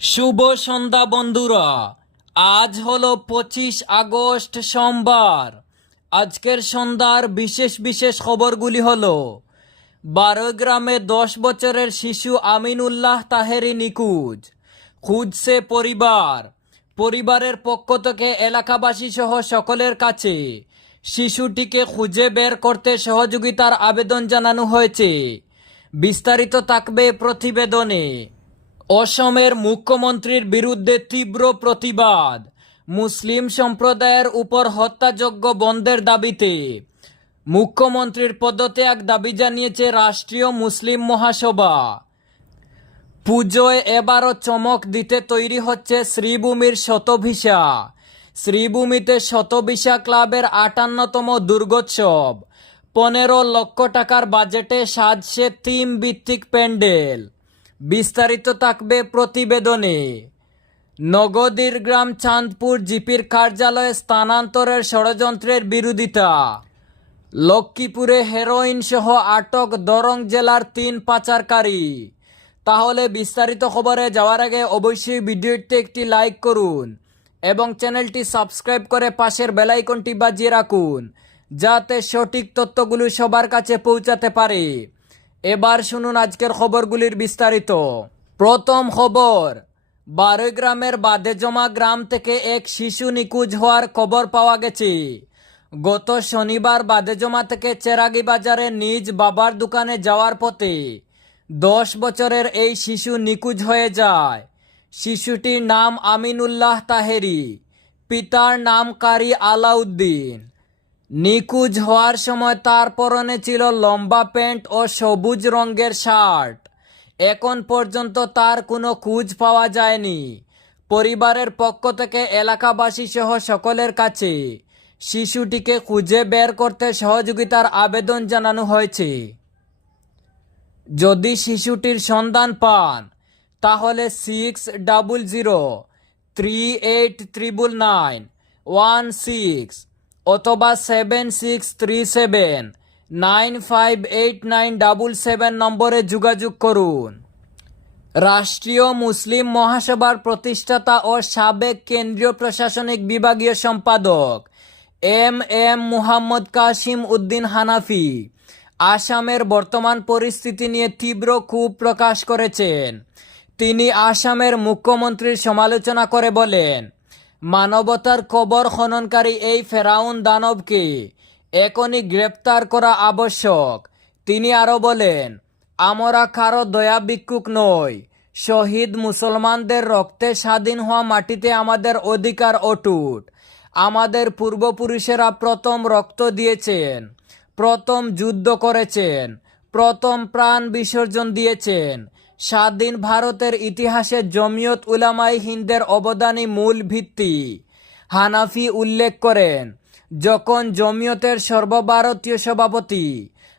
শুভ সন্ধ্যা বন্ধুরা। আজ হলো 25 আগস্ট সোমবার। আজকের সন্ধ্যার বিশেষ বিশেষ খবরগুলি হলো: বারোগ্রামে 10 বছরের শিশু আমিনুল্লাহ তাহেরি নিখোঁজ, খুঁজছে পরিবার। পরিবারের পক্ষ থেকে এলাকাবাসী সহ সকলের কাছে শিশুটিকে খুঁজে বের করতে সহযোগিতার আবেদন জানানো হয়েছে। বিস্তারিত থাকবে প্রতিবেদনে। অসমের মুখ্যমন্ত্রীর বিরুদ্ধে তীব্র প্রতিবাদ। মুসলিম সম্প্রদায়ের উপর হত্যাযজ্ঞ বন্ধের দাবিতে মুখ্যমন্ত্রীর পদত্যাগ দাবি জানিয়েছে রাষ্ট্রীয় মুসলিম মহাসভা। পুজোয় এবারও চমক দিতে তৈরি হচ্ছে শ্রীভূমির শতভিসা। শ্রীভূমিতে শতভিসা ক্লাবের 58তম দুর্গোৎসব। 15 লক্ষ টাকার বাজেটে সাজছে থিম ভিত্তিক প্যান্ডেল। বিস্তারিত থাকবে প্রতিবেদনে। নগদীর গ্রাম চাঁদপুর জিপির কার্যালয়ে স্থানান্তরের ষড়যন্ত্রের বিরোধিতা। লক্ষ্মীপুরে হেরোইন সহ আটক দরং জেলার 3 পাচারকারী। তাহলে বিস্তারিত খবরে যাওয়ার আগে অবশ্যই ভিডিওতে একটি লাইক করুন এবং চ্যানেলটি সাবস্ক্রাইব করে পাশের বেল আইকনটি বাজিয়ে রাখুন, যাতে সঠিক তথ্যগুলো সবার কাছে পৌঁছাতে পারে। এবার শুনুন আজকের খবরগুলির বিস্তারিত। প্রথম খবর, বারোগ্রামের বাদেজমা গ্রাম থেকে এক শিশু নিখোঁজ হওয়ার খবর পাওয়া গেছে। গত শনিবার বাদেজমা থেকে চেরাগি বাজারে নিজ বাবার দোকানে যাওয়ার পথে 10 বছরের এই শিশু নিখোঁজ হয়ে যায়। শিশুটির নাম আমিনুল্লাহ তাহেরি, পিতার নাম কারি আলাউদ্দিন। নিখোঁজ হওয়ার সময় তার পরনে ছিল লম্বা প্যান্ট ও সবুজ রঙের শার্ট। এখন পর্যন্ত তার কোনো খোঁজ পাওয়া যায়নি। পরিবারের পক্ষ থেকে এলাকাবাসী সহ সকলের কাছে শিশুটিকে খুঁজে বের করতে সহযোগিতার আবেদন জানানো হয়েছে। যদি শিশুটির সন্ধান পান তাহলে 6000389916 অথবা 7637958977 নম্বরে যোগাযোগ করুন। রাষ্ট্রীয় মুসলিম মহাসভার প্রতিষ্ঠাতা ও সাবেক কেন্দ্রীয় প্রশাসনিক বিভাগীয় সম্পাদক এম মুহাম্মদ কাসিম উদ্দিন হানাফি আসামের বর্তমান পরিস্থিতি নিয়ে তীব্র ক্ষোভ প্রকাশ করেছেন। তিনি আসামের মুখ্যমন্ত্রীর সমালোচনা করে বলেন, মানবতার কবর খননকারী এই ফেরাউন দানবকে এখনই গ্রেপ্তার করা আবশ্যক। তিনি আরও বলেন, আমরা কারো দয়া ভিক্ষুক নই। শহীদ মুসলমানদের রক্তে স্বাধীন হওয়া মাটিতে আমাদের অধিকার অটুট। আমাদের পূর্বপুরুষেরা প্রথম রক্ত দিয়েছেন, প্রথম যুদ্ধ করেছেন, প্রথম প্রাণ বিসর্জন দিয়েছেন। স্বাধীন ভারতের ইতিহাসে জমিয়ত উলামায়ে হিন্দের অবদানই মূল ভিত্তি। হানাফি উল্লেখ করেন, যখন জমিয়তের সর্বভারতীয় সভাপতি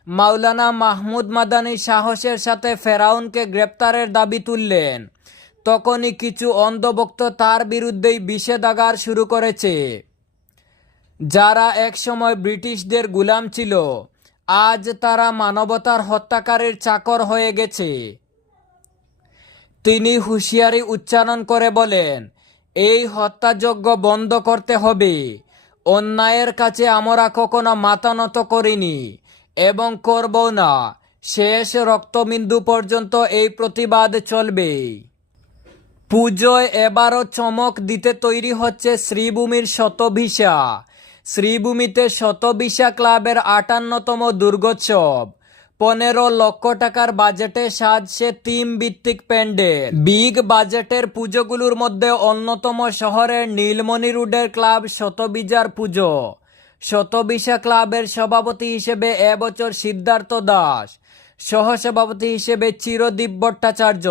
মাওলানা মাহমুদ মাদানী সাহসের সাথে ফেরাউনকে গ্রেপ্তারের দাবি তুললেন, তখনই কিছু অন্ধভক্ত তার বিরুদ্ধেই বিষেধাগার শুরু করেছে। যারা একসময় ব্রিটিশদের গোলাম ছিল, আজ তারা মানবতার হত্যাকারীর চাকর হয়ে গেছে। তিনি হুঁশিয়ারি উচ্চারণ করে বলেন, এই হত্যাযজ্ঞ বন্ধ করতে হবে। অন্যায়ের কাছে আমরা কখনো মাথা নত করিনি এবং করব না। শেষ রক্তবিন্দু পর্যন্ত এই প্রতিবাদ চলবে। পুজোয় এবারও চমক দিতে তৈরি হচ্ছে শ্রীভূমির শতভিসা। শ্রীভূমিতে শতভিসা ক্লাবের 58তম দুর্গোৎসব। 15 লক্ষ টাকার বাজেটে সাজছে থিম ভিত্তিক প্যান্ডেল। বিগ বাজেটের পুজোগুলোর মধ্যে অন্যতম শহরের নীলমণি রোডের ক্লাব শতভিসার পুজো। শতভিসা ক্লাবের সভাপতি হিসেবে এবছর সিদ্ধার্থ দাস, সহসভাপতি হিসেবে চিরদীপ ভট্টাচার্য,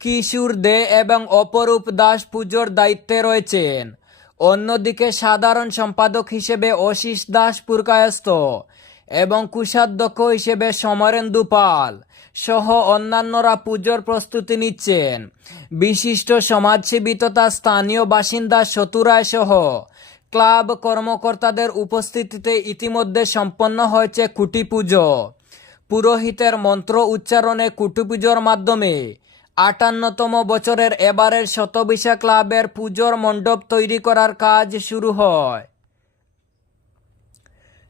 কিশোর দে এবং অপরূপ দাস পুজোর দায়িত্বে রয়েছেন। অন্যদিকে সাধারণ সম্পাদক হিসেবে অশিস দাস পুরকায়স্থ এবং কোষাধ্যক্ষ হিসেবে সমরেন্দু পাল সহ অন্যান্যরা পুজোর প্রস্তুতি নিচ্ছেন। বিশিষ্ট সমাজসেবী তথা স্থানীয় বাসিন্দা সতুরায় সহ ক্লাব কর্মকর্তাদের উপস্থিতিতে ইতিমধ্যে সম্পন্ন হয়েছে খুঁটি পুজো। পুরোহিতের মন্ত্র উচ্চারণে খুঁটি পুজোর মাধ্যমে 58তম বছরের এবারের শতবিশা ক্লাবের পুজোর মণ্ডপ তৈরি করার কাজ শুরু হয়।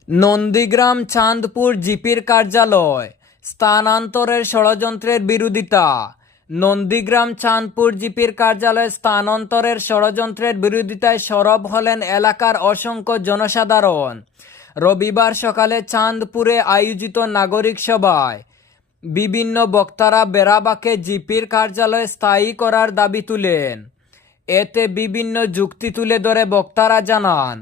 নন্দীগ্রাম চাঁদপুর জিপির কার্যালয় স্থানান্তরের ষড়যন্ত্রের বিরোধিতা। নন্দীগ্রাম চাঁদপুর জিপির কার্যালয় স্থানান্তরের ষড়যন্ত্রের বিরোধিতায় সরব হলেন এলাকার অসংখ্য জনসাধারণ। রবিবার সকালে চাঁদপুরে আয়োজিত নাগরিক সভায় বিভিন্ন বক্তারা বেড়াবাকে জিপির কার্যালয় স্থায়ী করার দাবি তুলেন। এতে বিভিন্ন যুক্তি তুলে ধরে বক্তারা জানান,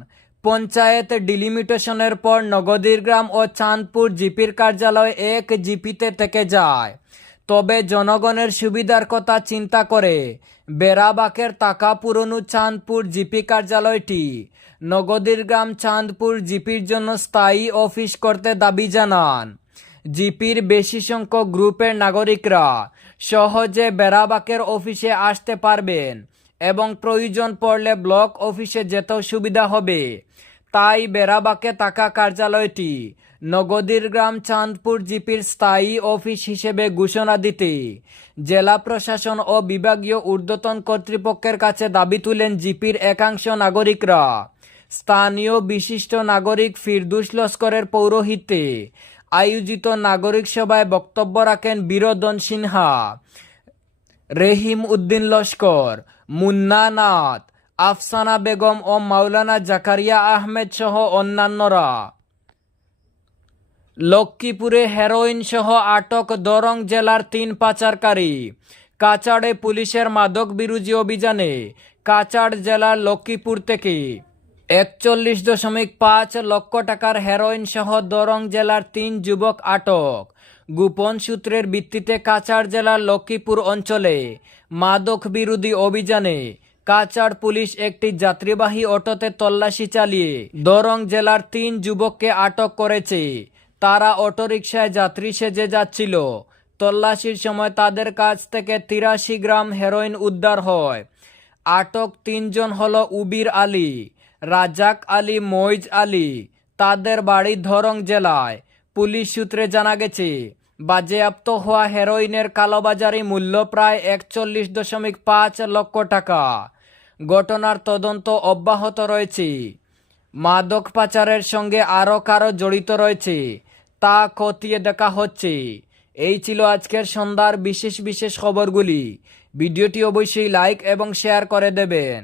পঞ্চায়েত ডিলিমিটেশনের পর নগদীগ্রাম ও চাঁদপুর জিপির কার্যালয় এক জিপিতে থেকে যায়। তবে জনগণের সুবিধার কথা চিন্তা করে বেড়াবাকের টাকা পুরনো চাঁদপুর জিপি কার্যালয়টি নগদীগ্রাম চাঁদপুর জিপির জন্য স্থায়ী অফিস করতে দাবি জানান। জিপির বেশি সংখ্যক গ্রুপের নাগরিকরা সহজে বেড়াবাকের অফিসে আসতে পারবেন এবং প্রয়োজন পড়লে ব্লক অফিসে যেতেও সুবিধা হবে। তাই বেড়াবাকে থাকা কার্যালয়টি নগদীগ্রাম চাঁদপুর জিপির স্থায়ী অফিস হিসেবে ঘোষণা দিতে জেলা প্রশাসন ও বিভাগীয় ঊর্ধ্বতন কর্তৃপক্ষের কাছে দাবি তুলেন জিপির একাংশ নাগরিকরা। স্থানীয় বিশিষ্ট নাগরিক ফিরদৌস লস্করের পৌরোহিত্যে আয়োজিত নাগরিক সভায় বক্তব্য রাখেন বিরোধন সিনহা, রহিম উদ্দিন লস্কর, মুন্না নাথ, আফসানা বেগম ও মাওলানা জাকারিয়া আহমেদ সহ অন্যান্যরা। লক্ষ্মীপুরে হেরোইন সহ আটক দরং জেলার 3 পাচারকারী। কাছাড়ে পুলিশের মাদক বিরোধী অভিযানে কাছাড় জেলার লক্ষ্মীপুর থেকে 41.5 লক্ষ টাকার হেরোইন সহ দরং জেলার 3 যুবক আটক। গোপন সূত্রের ভিত্তিতে কাছাড় জেলার লক্ষ্মীপুর অঞ্চলে মাদক বিরোধী অভিযানে কাছাড় পুলিশ একটি যাত্রীবাহী অটোতে তল্লাশি চালিয়ে দরং জেলার 3 যুবককে আটক করেছে। তারা অটোরিকশায় যাত্রী সেজে যাচ্ছিল। তল্লাশির সময় তাদের কাছ থেকে 83 গ্রাম হেরোইন উদ্ধার হয়। আটক 3 জন হল উবির আলী, রাজাক আলী, মইজ আলী। তাদের বাড়ি দরং জেলায়। পুলিশ সূত্রে জানা গেছে, বাজেয়াপ্ত হওয়া হেরোইনের কালোবাজারি মূল্য প্রায় 41.5 লক্ষ টাকা। ঘটনার তদন্ত অব্যাহত রয়েছে। মাদক পাচারের সঙ্গে আরও কারো জড়িত রয়েছে তা খতিয়ে দেখা হচ্ছে। এই ছিল আজকের সন্ধ্যার বিশেষ খবরগুলি। ভিডিওটি অবশ্যই লাইক এবং শেয়ার করে দেবেন।